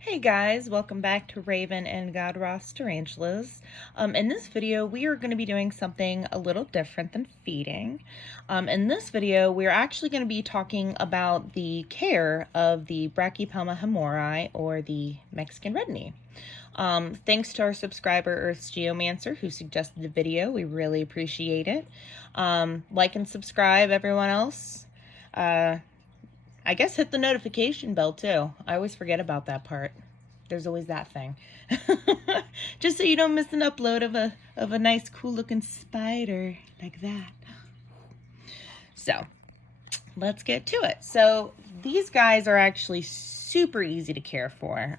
Hey guys, welcome back to Raven and Godross Tarantulas. In this video, we are going to be doing something a little different than feeding. In this video, we're actually going to be talking about the care of the Brachypelma hamorii, or the Mexican red knee. Thanks to our subscriber Earth's Geomancer who suggested the video. We really appreciate it. Like and subscribe, everyone else. I guess hit the notification bell too. I always forget about that part. There's always that thing. Just so you don't miss an upload of a nice cool looking spider like that. So let's get to it. So these guys are actually super easy to care for.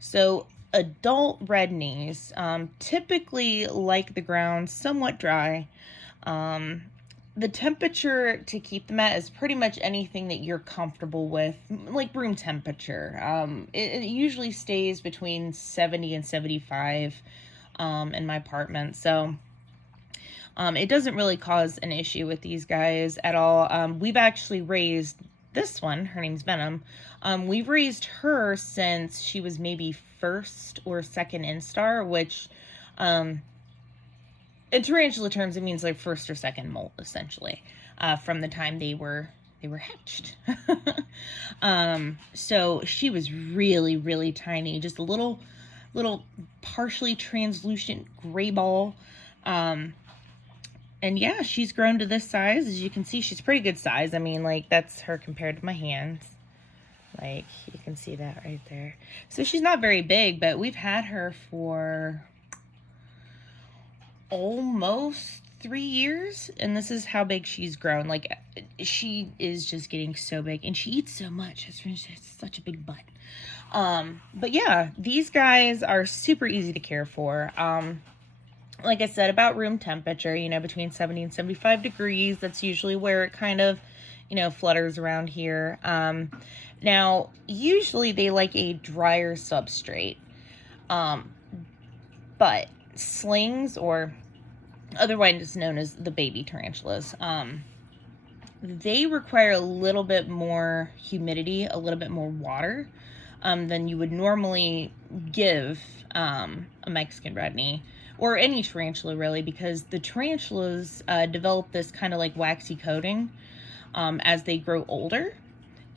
So adult red knees typically like the ground somewhat dry. The temperature to keep them at is pretty much anything that you're comfortable with, like room temperature. It usually stays between 70 and 75 in my apartment, so it doesn't really cause an issue with these guys at all. We've actually raised this one, her name's Venom. We've raised her since she was maybe first or second instar, which in tarantula terms, it means like first or second molt, essentially, from the time they were hatched. So she was really tiny, just a little partially translucent gray ball. And yeah, she's grown to this size. As you can see, she's pretty good size. I mean, like, that's her compared to my hands. Like, you can see that right there. So she's not very big, but we've had her for almost 3 years, and this is how big she's grown. Like, she is just getting so big, and she eats so much. It's such a big butt. But yeah, these guys are super easy to care for. Like I said, about room temperature, you know, between 70 and 75 degrees. That's usually where it kind of, you know, flutters around here. Now, usually they like a drier substrate. But slings, or otherwise known as the baby tarantulas, they require a little bit more humidity, a little bit more water than you would normally give a Mexican red knee, or any tarantula really, because the tarantulas develop this kind of like waxy coating as they grow older.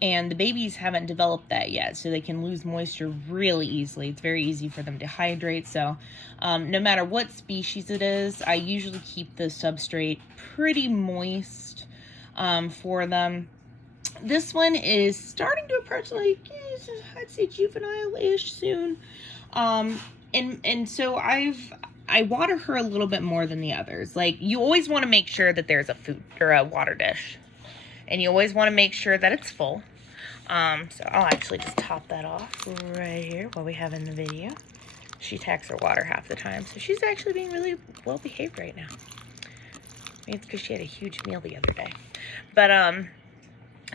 And the babies haven't developed that yet, so they can lose moisture really easily. It's very easy for them to hydrate. So no matter what species it is, I usually keep the substrate pretty moist for them. This one is starting to approach, like, I'd say juvenile-ish soon. And so I water her a little bit more than the others. Like, you always want to make sure that there's a food or a water dish. And you always want to make sure that it's full. So I'll actually just top that off right here while we have in the video. She attacks her water half the time, so she's actually being really well behaved right now. Maybe it's because she had a huge meal the other day. But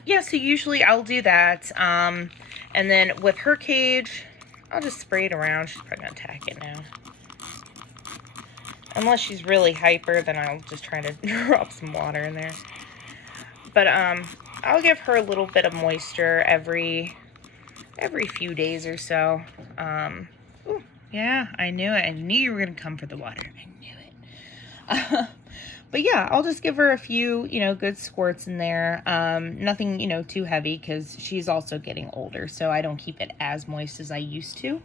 yeah, so usually I'll do that. And then with her cage, I'll just spray it around. She's probably gonna attack it now. Unless she's really hyper, then I'll just try to drop some water in there. But I'll give her a little bit of moisture every few days or so. Ooh, yeah, I knew it. I knew you were going to come for the water. I knew it. But yeah, I'll just give her a few, you know, good squirts in there. Nothing, you know, too heavy, because she's also getting older, so I don't keep it as moist as I used to.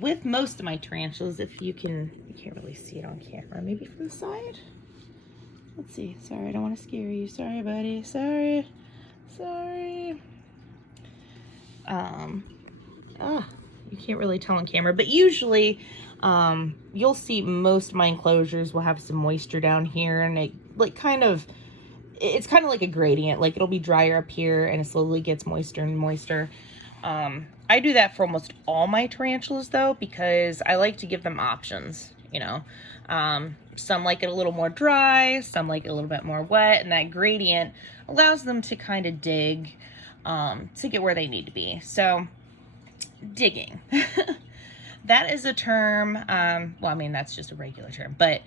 With most of my tarantulas, if you can't really see it on camera, maybe from the side. Let's see. Sorry, I don't want to scare you. Sorry, buddy. Sorry. You can't really tell on camera, but usually, you'll see most of my enclosures will have some moisture down here, and it's kind of like a gradient. Like, it'll be drier up here, and it slowly gets moister and moister. I do that for almost all my tarantulas, though, because I like to give them options, you know. Some like it a little more dry, some like it a little bit more wet, and that gradient allows them to kind of dig to get where they need to be. So, digging. That is a term, well, I mean, that's just a regular term, but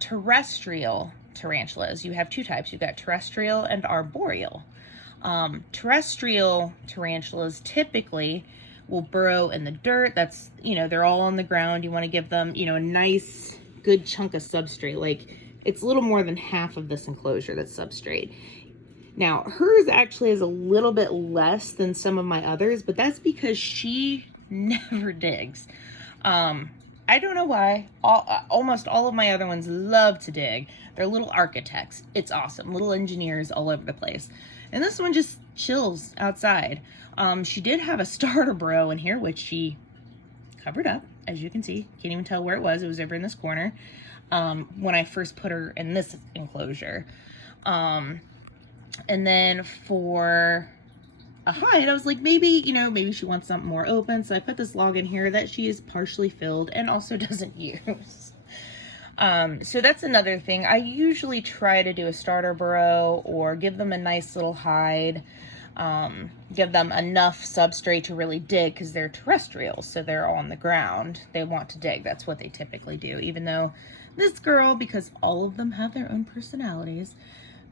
terrestrial tarantulas, you have two types. You've got terrestrial and arboreal. Terrestrial tarantulas typically will burrow in the dirt. That's, they're all on the ground. You want to give them, a nice, good chunk of substrate. Like, it's a little more than half of this enclosure that's substrate. Now, hers actually is a little bit less than some of my others, but that's because she never digs. I don't know why. Almost all of my other ones love to dig. They're little architects. It's awesome. Little engineers all over the place. And this one just chills outside. She did have a starter burrow in here, which she covered up, as you can see. Can't even tell where it was. It was over in this corner when I first put her in this enclosure. And then for a hide, I was like, maybe, maybe she wants something more open. So I put this log in here that she is partially filled and also doesn't use. So that's another thing. I usually try to do a starter burrow or give them a nice little hide. Give them enough substrate to really dig because they're terrestrial. So they're on the ground. They want to dig. That's what they typically do. Even though this girl, because all of them have their own personalities,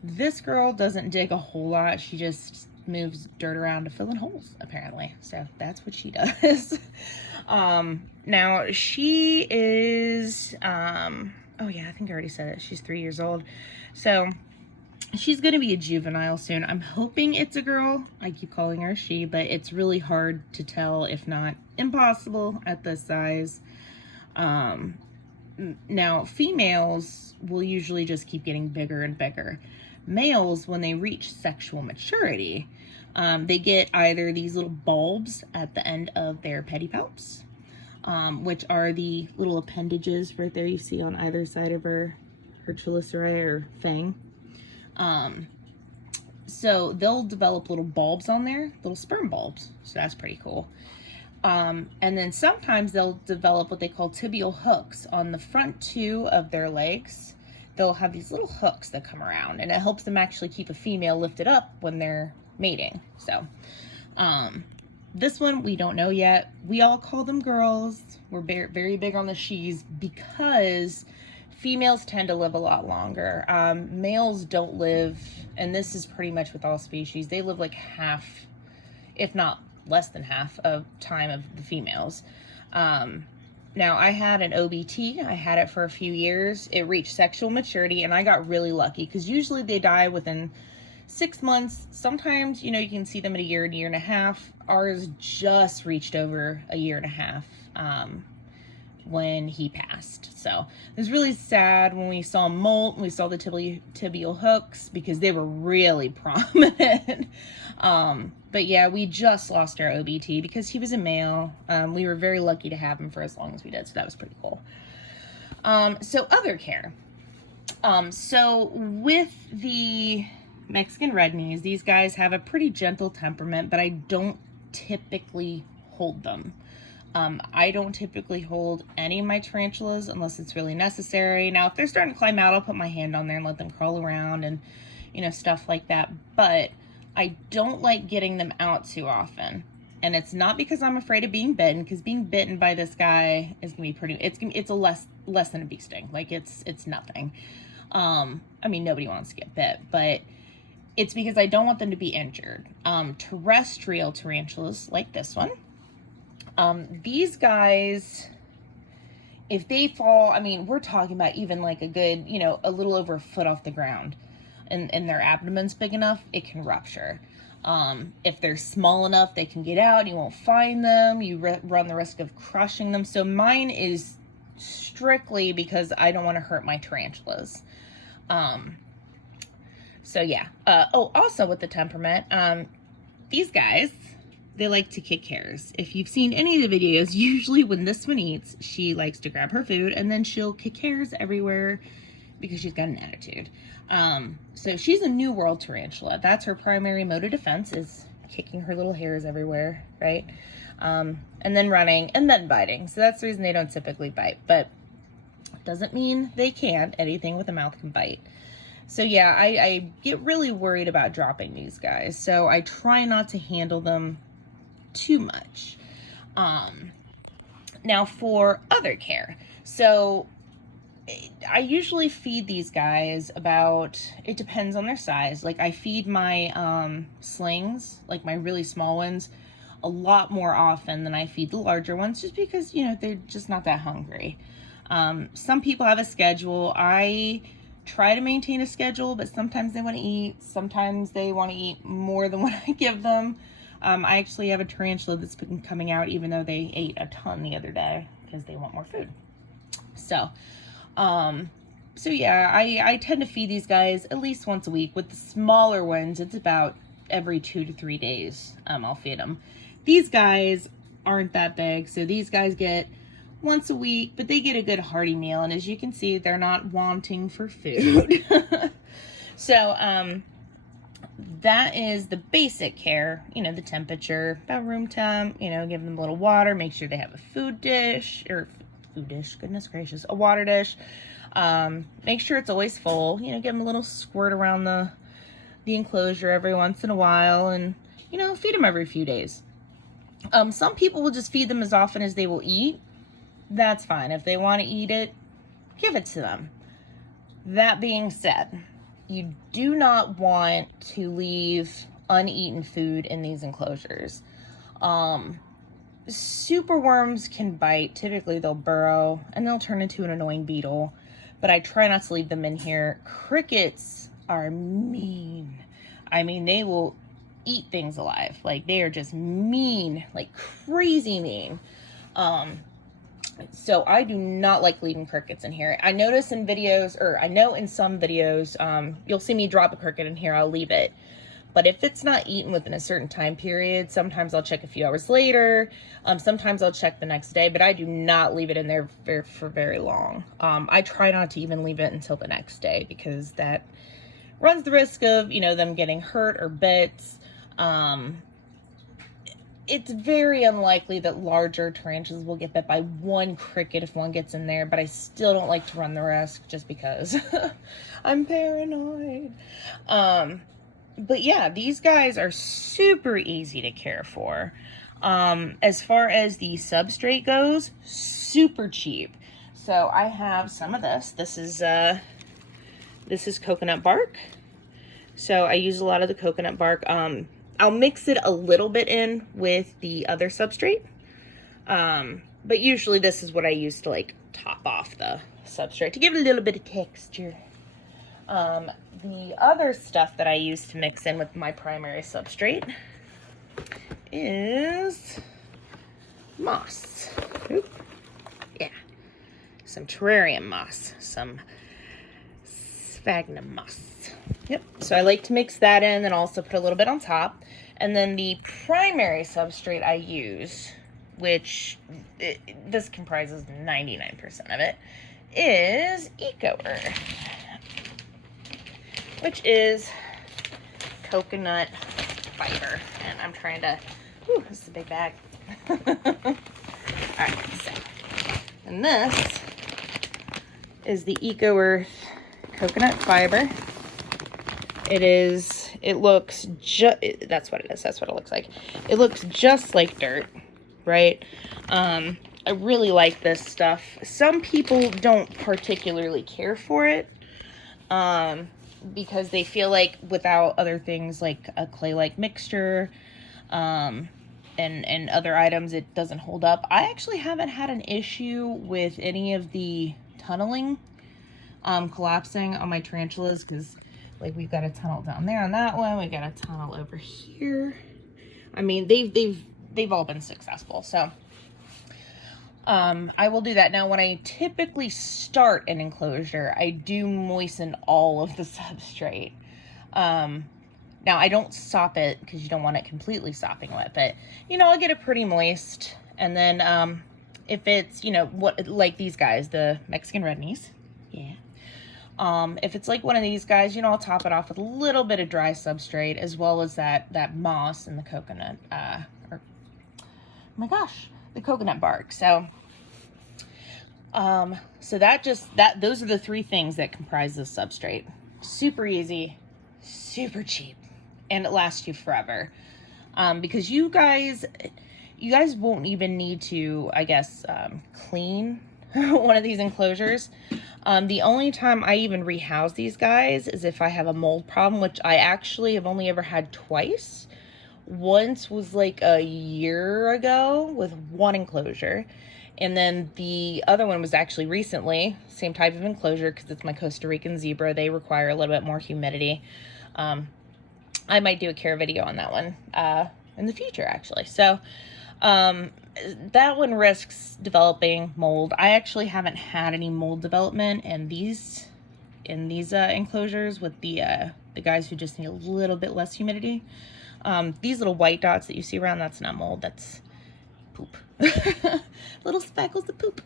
this girl doesn't dig a whole lot. She just moves dirt around to fill in holes, apparently. So that's what she does. Now she is, oh yeah, I think I already said it. She's 3 years old. So she's going to be a juvenile soon. I'm hoping it's a girl. I keep calling her she, but it's really hard to tell, if not impossible at this size. Now females will usually just keep getting bigger and bigger. Males, when they reach sexual maturity, they get either these little bulbs at the end of their pedipalps, which are the little appendages right there you see on either side of her chelicerae or fang. So they'll develop little bulbs on there, little sperm bulbs. So that's pretty cool. And then sometimes they'll develop what they call tibial hooks on the front two of their legs. They'll have these little hooks that come around, and it helps them actually keep a female lifted up when they're mating. So, this one we don't know yet. We all call them girls. We're very big on the she's because females tend to live a lot longer. Males don't live, and this is pretty much with all species, they live like half, if not less than half of time of the females. Now, I had an OBT. I had it for a few years. It reached sexual maturity, and I got really lucky because usually they die within 6 months. Sometimes, you can see them at a year and a half. Ours just reached over a year and a half when he passed. So it was really sad when we saw him molt and we saw the tibial hooks because they were really prominent. But yeah, we just lost our OBT because he was a male. We were very lucky to have him for as long as we did, so that was pretty cool. So other care. So with the Mexican red knees, these guys have a pretty gentle temperament, but I don't typically hold them. I don't typically hold any of my tarantulas unless it's really necessary. Now, if they're starting to climb out, I'll put my hand on there and let them crawl around and, stuff like that. But I don't like getting them out too often. And it's not because I'm afraid of being bitten, because being bitten by this guy is gonna be pretty, it's a less than a bee sting. Like it's nothing. I mean, nobody wants to get bit, but it's because I don't want them to be injured. Terrestrial tarantulas like this one, these guys, if they fall, I mean, we're talking about even like a good, a little over a foot off the ground, and their abdomen's big enough, it can rupture. If they're small enough, they can get out, you won't find them, you run the risk of crushing them. So mine is strictly because I don't want to hurt my tarantulas. So yeah. Oh, also with the temperament, these guys, they like to kick hairs. If you've seen any of the videos, usually when this one eats, she likes to grab her food and then she'll kick hairs everywhere because she's got an attitude. So she's a New World tarantula. That's her primary mode of defense, is kicking her little hairs everywhere, right? And then running and then biting. So that's the reason they don't typically bite, but doesn't mean they can't. Anything with a mouth can bite. So yeah, I get really worried about dropping these guys. So I try not to handle them too much. Now for other care. So I usually feed these guys about, it depends on their size. Like I feed my slings, like my really small ones, a lot more often than I feed the larger ones, just because, you know, they're just not that hungry. Some people have a schedule. I try to maintain a schedule, but sometimes they want to eat. Sometimes they want to eat more than what I give them. I actually have a tarantula that's been coming out even though they ate a ton the other day because they want more food. So yeah, I tend to feed these guys at least once a week. With the smaller ones, it's about every 2 to 3 days. I'll feed them. These guys aren't that big, so these guys get once a week, but they get a good hearty meal. And as you can see, they're not wanting for food. So, that is the basic care, you know, the temperature, about room temp, you know, give them a little water, make sure they have a food dish, goodness gracious, a water dish. Make sure it's always full, you know, give them a little squirt around the enclosure every once in a while, and, you know, feed them every few days. Some people will just feed them as often as they will eat. That's fine. If they want to eat it, give it to them. That being said, you do not want to leave uneaten food in these enclosures. Superworms can bite. Typically they'll burrow and they'll turn into an annoying beetle, but I try not to leave them in here. Crickets are mean. I mean, they will eat things alive. Like, they are just mean, like crazy mean. So I do not like leaving crickets in here. I notice in videos, or I know in some videos, you'll see me drop a cricket in here, I'll leave it. But if it's not eaten within a certain time period, sometimes I'll check a few hours later. Sometimes I'll check the next day, but I do not leave it in there for very long. I try not to even leave it until the next day, because that runs the risk of, you know, them getting hurt or bit. It's very unlikely that larger tarantulas will get bit by one cricket if one gets in there, but I still don't like to run the risk just because I'm paranoid. But yeah, these guys are super easy to care for. As far as the substrate goes, super cheap. So I have some of this. This is coconut bark. So I use a lot of the coconut bark. I'll mix it a little bit in with the other substrate. But usually this is what I use to like top off the substrate to give it a little bit of texture. The other stuff that I use to mix in with my primary substrate is moss. Oop. Yeah. Some terrarium moss, some sphagnum moss. Yep, so I like to mix that in and also put a little bit on top. And then the primary substrate I use, which this comprises 99% of it, is Eco Earth, which is coconut fiber. And I'm trying to, whew, this is a big bag. Alright, so, and this is the Eco Earth coconut fiber. It looks that's what it is. That's what it looks like. It looks just like dirt, right? I really like this stuff. Some people don't particularly care for it, because they feel like without other things like a clay-like mixture, and other items, it doesn't hold up. I actually haven't had an issue with any of the tunneling, collapsing on my tarantulas, because like we've got a tunnel down there on that one. We got a tunnel over here. I mean, they've all been successful. So, I will do that. Now, when I typically start an enclosure, I do moisten all of the substrate. Now, I don't sop it because you don't want it completely sopping wet, but, you know, I'll get it pretty moist. And then, if it's, you know, what, like these guys, the Mexican redknees, yeah. If it's like one of these guys, you know, I'll top it off with a little bit of dry substrate, as well as that moss and the coconut, oh my gosh, the coconut bark. So, so those are the three things that comprise this substrate. Super easy, super cheap, and it lasts you forever. Because you guys won't even need to, I guess, clean one of these enclosures. The only time I even rehouse these guys is if I have a mold problem, which I actually have only ever had twice. Once was like a year ago with one enclosure, and then the other one was actually recently, same type of enclosure, because it's my Costa Rican zebra. They require a little bit more humidity. I might do a care video on that one in the future, actually. So that one risks developing mold. I actually haven't had any mold development in these enclosures with the guys who just need a little bit less humidity. These little white dots that you see around, that's not mold, that's poop. Little speckles of poop.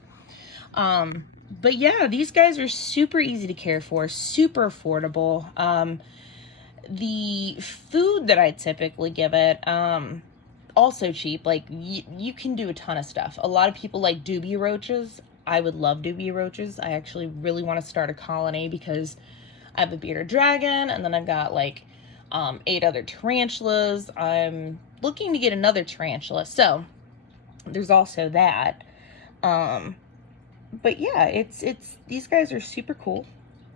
But yeah, these guys are super easy to care for, super affordable. The food that I typically give it, also cheap. Like, you can do a ton of stuff. A lot of people like dubia roaches. I would love dubia roaches. I actually really want to start a colony because I have a bearded dragon, and then I've got like 8 other tarantulas. I'm looking to get another tarantula, so there's also that. But yeah, it's these guys are super cool,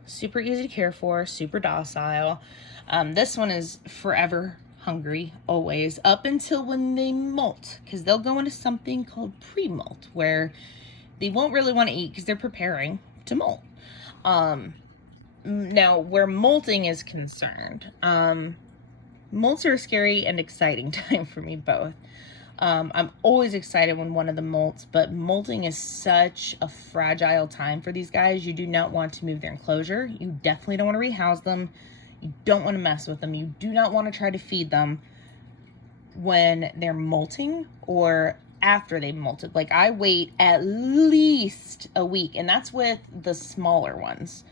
super easy to care for, super docile. This one is forever hungry, always, up until when they molt, because they'll go into something called pre-molt, where they won't really want to eat because they're preparing to molt. Now, where molting is concerned, molts are a scary and exciting time for me both. I'm always excited when one of them molts, but molting is such a fragile time for these guys. You do not want to move their enclosure. You definitely don't want to rehouse them. You don't want to mess with them. You do not want to try to feed them when they're molting or after they've molted. Like, I wait at least a week, and that's with the smaller ones,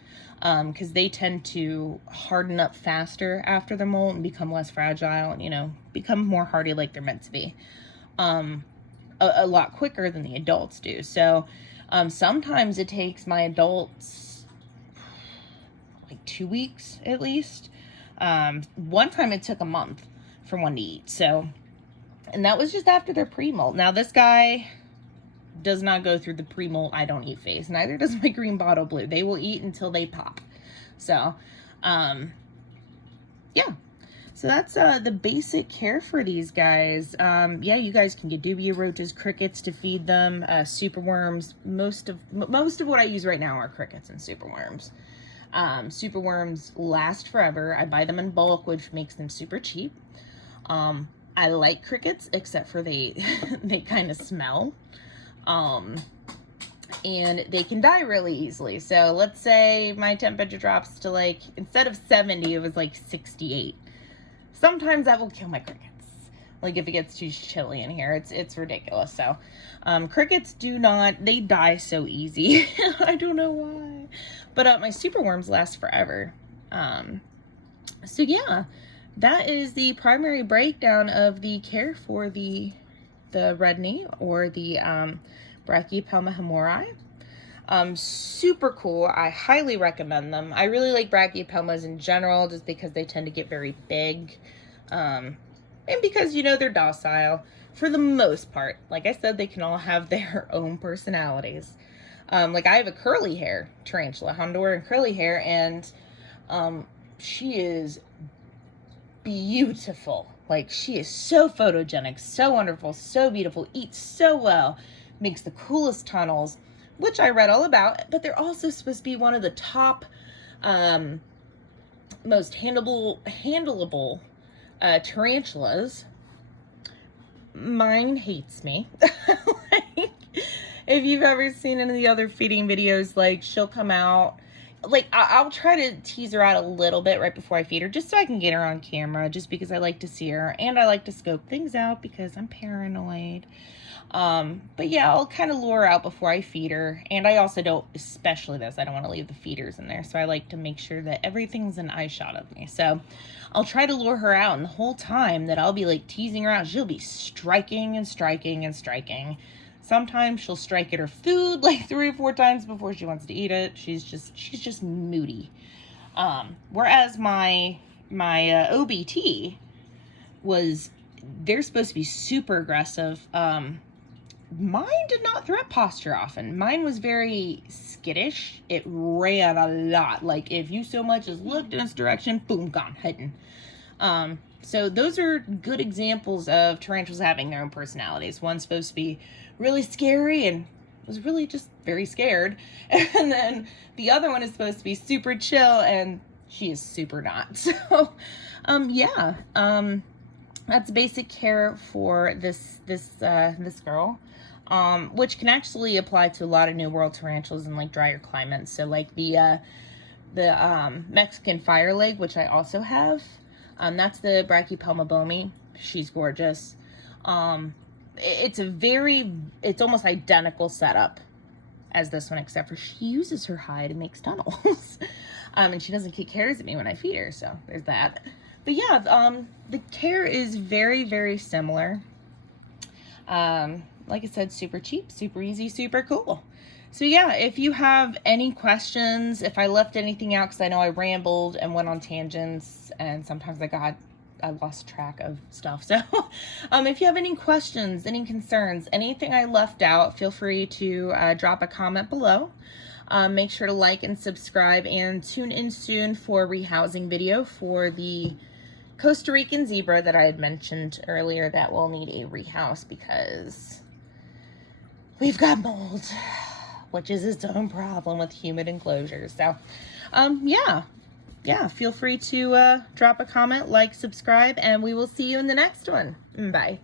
because they tend to harden up faster after the molt and become less fragile and, you know, become more hardy like they're meant to be. A lot quicker than the adults do. So sometimes it takes my adults like 2 weeks at least. One time it took a month for one to eat. So, and that was just after their pre-molt. Now this guy does not go through the pre-molt I don't eat phase. Neither does my green bottle blue. They will eat until they pop. So, yeah. So that's the basic care for these guys. Yeah, you guys can get dubia roaches, crickets to feed them, superworms. Most of what I use right now are crickets and superworms. Superworms last forever. I buy them in bulk, which makes them super cheap. I like crickets, except for they kind of smell. And they can die really easily. So let's say my temperature drops to, like, instead of 70, it was like 68. Sometimes that will kill my crickets. Like, if it gets too chilly in here, it's ridiculous. So, crickets they die so easy. I don't know why. But my superworms last forever. So yeah, that is the primary breakdown of the care for the red knee, or the Brachypelma hamorii. Super cool. I highly recommend them. I really like Brachypelmas in general, just because they tend to get very big. And because, you know, they're docile for the most part. Like I said, they can all have their own personalities. Like, I have a curly hair tarantula, Honduran curly hair, and she is beautiful. Like, she is so photogenic, so wonderful, so beautiful, eats so well, makes the coolest tunnels, which I read all about. But they're also supposed to be one of the top most handleable tarantulas. Mine hates me. Like, if you've ever seen any of the other feeding videos, like, she'll come out, like, I'll try to tease her out a little bit right before I feed her, just so I can get her on camera, just because I like to see her, and I like to scope things out because I'm paranoid. But yeah, I'll kind of lure her out before I feed her. And I also don't, especially this, I don't want to leave the feeders in there. So I like to make sure that everything's an eye shot of me. So I'll try to lure her out, and the whole time that I'll be like teasing her out, she'll be striking and striking and striking. Sometimes she'll strike at her food like 3 or 4 times before she wants to eat it. She's just moody. Whereas my OBT they're supposed to be super aggressive. mine did not threat posture often. Mine was very skittish. It ran a lot. Like if you so much as looked in its direction, boom, gone, hidden. So those are good examples of tarantulas having their own personalities. One's supposed to be really scary and was really just very scared. And then the other one is supposed to be super chill and she is super not. So, yeah, that's basic care for this girl. Which can actually apply to a lot of New World tarantulas in like drier climates. So like the Mexican fire leg, which I also have. That's the Brachypelma hamorii. She's gorgeous. It's almost identical setup as this one, except for she uses her hide and makes tunnels. And she doesn't kick hairs at me when I feed her, so there's that. But yeah, the care is very, very similar. Like I said, super cheap, super easy, super cool. So yeah, if you have any questions, if I left anything out, because I know I rambled and went on tangents, and sometimes I lost track of stuff. So if you have any questions, any concerns, anything I left out, feel free to drop a comment below. Make sure to like and subscribe, and tune in soon for a rehousing video for the Costa Rican zebra that I had mentioned earlier that will need a rehouse because we've got mold, which is its own problem with humid enclosures. So, yeah, feel free to drop a comment, like, subscribe, and we will see you in the next one. Bye.